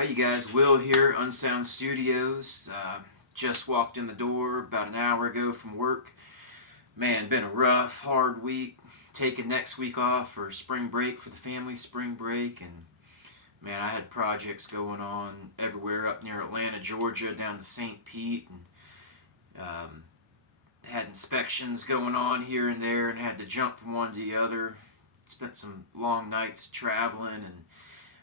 Hi, you guys. Will here, Unsound Studios. Just walked in the door about an hour ago from work. Man, been a rough, hard week. Taking next week off for spring break for the family spring break, and man, I had projects going on everywhere up near Atlanta, Georgia, down to St. Pete, and had inspections going on here and there, and had to jump from one to the other. Spent some long nights traveling, and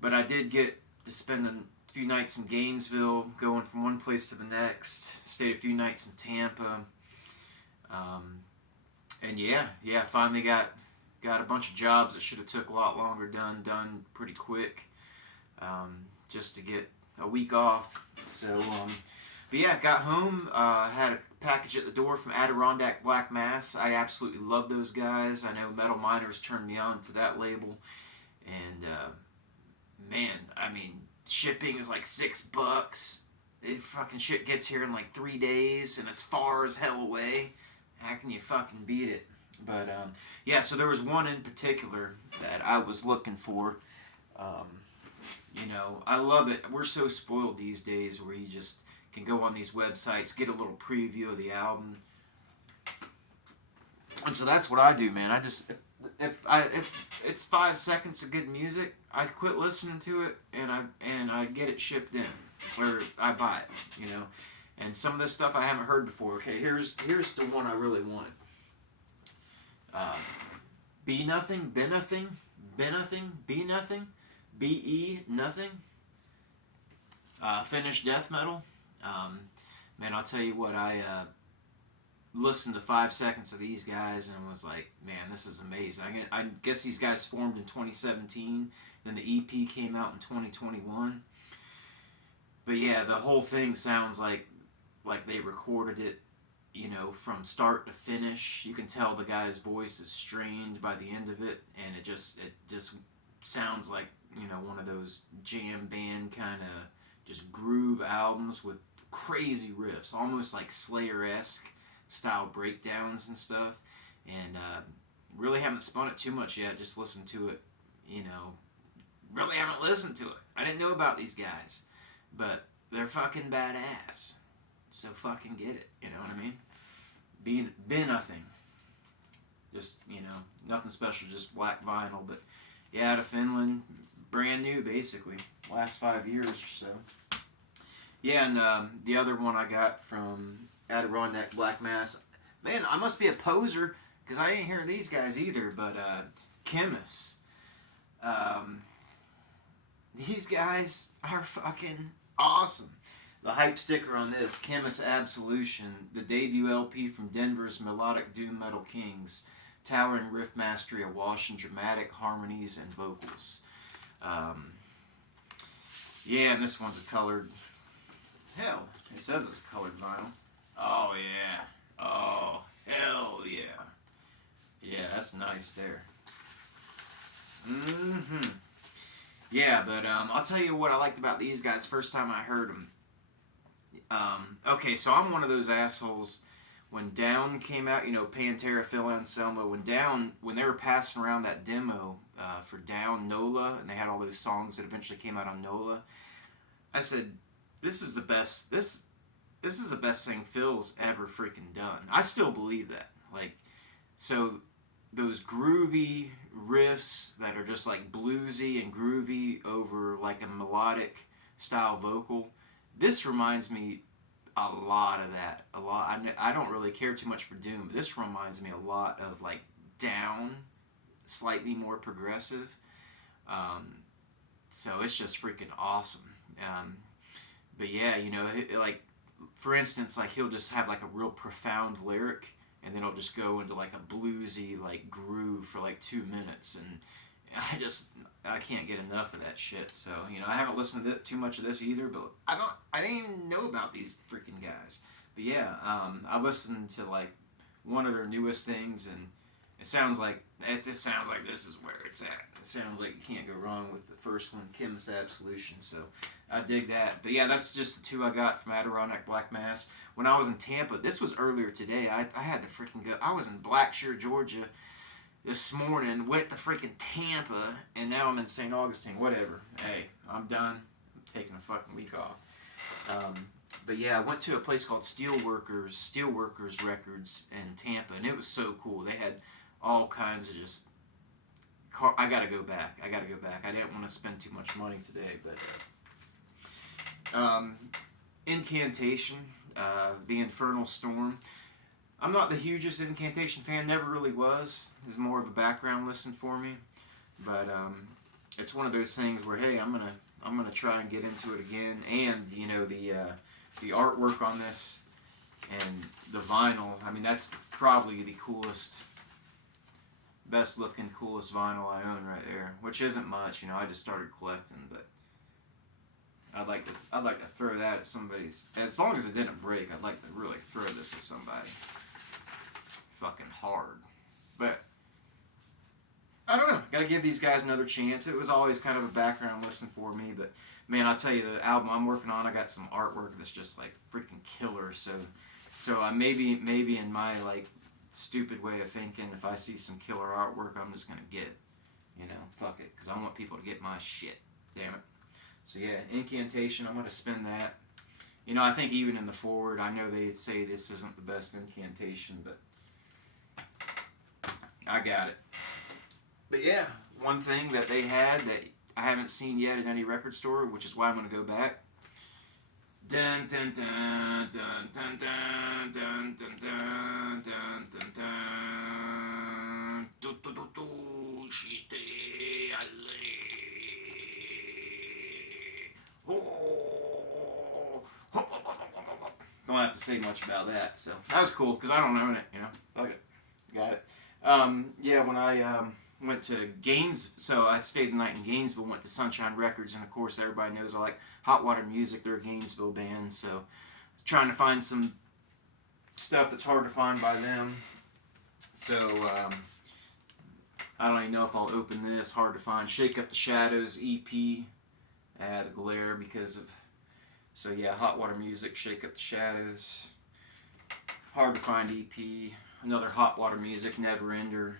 but I did get to spend a few nights in Gainesville, going from one place to the next. Stayed a few nights in Tampa, um, and finally got a bunch of jobs that should have took a lot longer done pretty quick, just to get a week off. But yeah, got home, had a package at the door from Adirondack Black Mass. I absolutely love those guys. I know Metal Miners turned me on to that label, and man, I mean, shipping is like $6. It fucking shit gets here in like 3 days, and it's far as hell away. How can you fucking beat it? But yeah, so there was one in particular that I was looking for. Um, I love it. We're so spoiled these days where you just can go on these websites, get a little preview of the album, and so that's what I do, man. I just if it's 5 seconds of good music, I quit listening to it and I get it shipped in, or I buy it, And some of this stuff I haven't heard before. Okay, here's the one I really wanted. Be Nothing, Be Nothing, Be Nothing, Be Nothing, B-E Nothing. Finnish death metal. Man, I'll tell you what, I listened to 5 seconds of these guys and was like, man, this is amazing. I guess these guys formed in 2017, then the EP came out in 2021. But yeah, the whole thing sounds like they recorded it, from start to finish. You can tell the guy's voice is strained by the end of it, and it just sounds like, one of those jam band kind of just groove albums with crazy riffs, almost like Slayer-esque style breakdowns and stuff. And really haven't spun it too much yet. Just listened to it, really haven't listened to it. I didn't know about these guys, but they're fucking badass. So fucking get it. You know what I mean? Be Nothing. Just, nothing special, just black vinyl. But yeah, out of Finland, brand new basically. Last 5 years or so. Yeah, and the other one I got from Adirondack Black Mass. Man, I must be a poser because I ain't hearing these guys either. But Chemist. These guys are fucking awesome. The hype sticker on this, Chemist Absolution, the debut LP from Denver's melodic doom metal kings, towering riff mastery awash in dramatic harmonies and vocals. Yeah, and this one's a colored. Hell, it says it's a colored vinyl. Oh yeah. Oh hell yeah. Yeah, that's nice there. Mm-hmm. Yeah, but I'll tell you what I liked about these guys first time I heard them. Okay, so I'm one of those assholes. When Down came out, Pantera, Phil Anselmo, when they were passing around that demo for Down, NOLA, and they had all those songs that eventually came out on NOLA, I said, this is the best thing Phil's ever freaking done. I still believe that. So those groovy riffs that are just like bluesy and groovy over like a melodic style vocal, this reminds me a lot of that. A lot. I don't really care too much for doom, but this reminds me a lot of like Down, slightly more progressive. So it's just freaking awesome. But yeah, like for instance, like he'll just have like a real profound lyric, and then he'll just go into like a bluesy like groove for like 2 minutes, and I can't get enough of that shit. So I haven't listened to too much of this either, but I didn't even know about these freaking guys. But yeah, I listened to like one of their newest things, and it sounds like this is where it's at. It sounds like you can't go wrong with the first one, Chemist Absolution. So I dig that. But yeah, that's just the two I got from Adirondack Black Mass. When I was in Tampa, this was earlier today. I had to freaking go. I was in Blackshear, Georgia, this morning, went to freaking Tampa, and now I'm in St. Augustine. Whatever. Hey, I'm done. I'm taking a fucking week off. But yeah, I went to a place called Steelworkers Records in Tampa, and it was so cool. They had all kinds of just. I gotta go back. I didn't want to spend too much money today, but Incantation, The Infernal Storm. I'm not the hugest Incantation fan. Never really was. It's more of a background listen for me, but it's one of those things where hey, I'm gonna try and get into it again, and you know the artwork on this and the vinyl. I mean, that's probably the coolest, best looking, coolest vinyl I own right there. Which isn't much, you know. I just started collecting, but I'd like to throw that at somebody's. As long as it didn't break, I'd like to really throw this at somebody. Fucking hard, but I don't know. Got to give these guys another chance. It was always kind of a background listen for me, but man, I'll tell you, the album I'm working on, I got some artwork that's just like freaking killer. So I maybe in my like stupid way of thinking, if I see some killer artwork, I'm just gonna get it. You know, fuck it, because I want people to get my shit. Damn it. So yeah, Incantation. I'm gonna spin that. You know, I think even in the forward, I know they say this isn't the best Incantation, but I got it. But yeah, one thing that they had that I haven't seen yet at any record store, which is why I'm going to go back. Dun dun dun dun dun dun dun dun dun dun dun dun do do do do shite alle oh. Don't have to say much about that, so that was cool because I don't own it, you know. Okay, got it. Yeah, when I went to so I stayed the night in Gainesville, went to Sunshine Records, and of course everybody knows I like Hot Water Music. They're a Gainesville band, so trying to find some stuff that's hard to find by them. So I don't even know if I'll open this. Hard to find. Shake Up the Shadows EP. The glare because of. So yeah, Hot Water Music, Shake Up the Shadows. Hard to find EP. Another Hot Water Music, Neverender.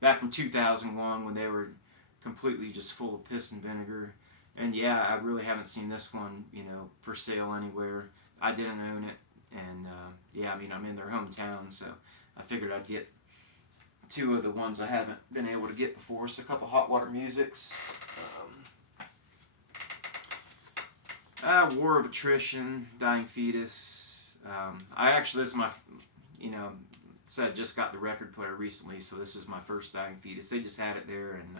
Back from 2001 when they were completely just full of piss and vinegar. And yeah, I really haven't seen this one, you know, for sale anywhere. I didn't own it. And yeah, I mean, I'm in their hometown, so I figured I'd get two of the ones I haven't been able to get before. So a couple Hot Water Musics. War of Attrition, Dying Fetus. This is my, you know, said I just got the record player recently, so this is my first Dying Fetus. They just had it there, and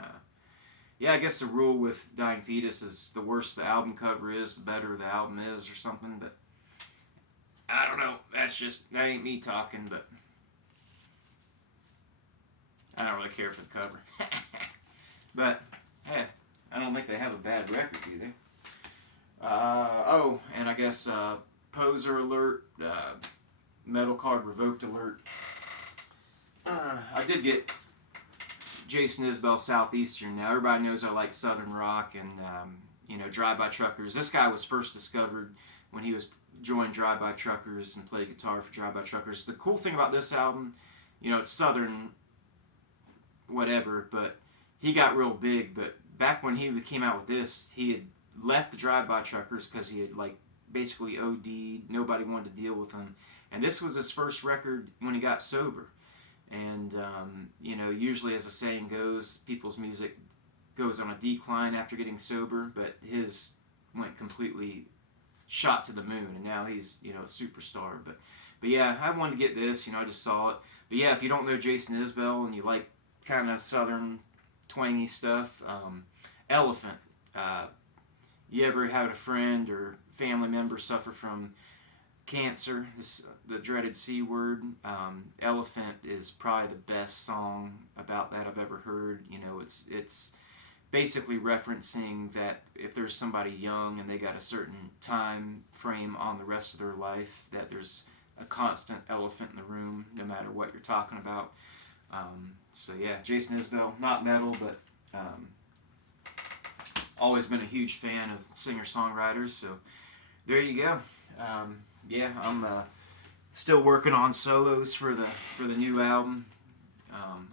yeah, I guess the rule with Dying Fetus is the worse the album cover is, the better the album is, or something. But I don't know. That ain't me talking, but I don't really care for the cover. But hey, I don't think they have a bad record either. And I guess Poser Alert, Metal Card Revoked Alert. I did get Jason Isbell Southeastern. Now everybody knows I like Southern rock and you know, Drive By Truckers. This guy was first discovered when he was joined Drive By Truckers and played guitar for Drive By Truckers. The cool thing about this album, you know, it's Southern whatever, but he got real big. But back when he came out with this, he had left the Drive By Truckers because he had like basically OD'd. Nobody wanted to deal with him, and this was his first record when he got sober. And you know, usually as the saying goes, people's music goes on a decline after getting sober, but his went completely shot to the moon, and now he's, you know, a superstar. But yeah, I wanted to get this, you know, I just saw it. But yeah, if you don't know Jason Isbell and you like kind of Southern twangy stuff, Elephant. You ever had a friend or family member suffer from cancer, the dreaded C word? Elephant is probably the best song about that I've ever heard. You know, it's basically referencing that if there's somebody young and they got a certain time frame on the rest of their life, that there's a constant elephant in the room, no matter what you're talking about. So yeah, Jason Isbell, not metal, but always been a huge fan of singer-songwriters, so there you go. Yeah, I'm still working on solos for the new album.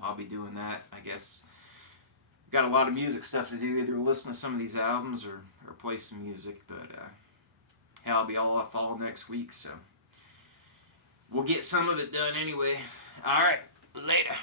I'll be doing that, I guess, got a lot of music stuff to do, either listen to some of these albums or play some music, but hell, I'll be all off fall next week, so we'll get some of it done anyway. Alright, later.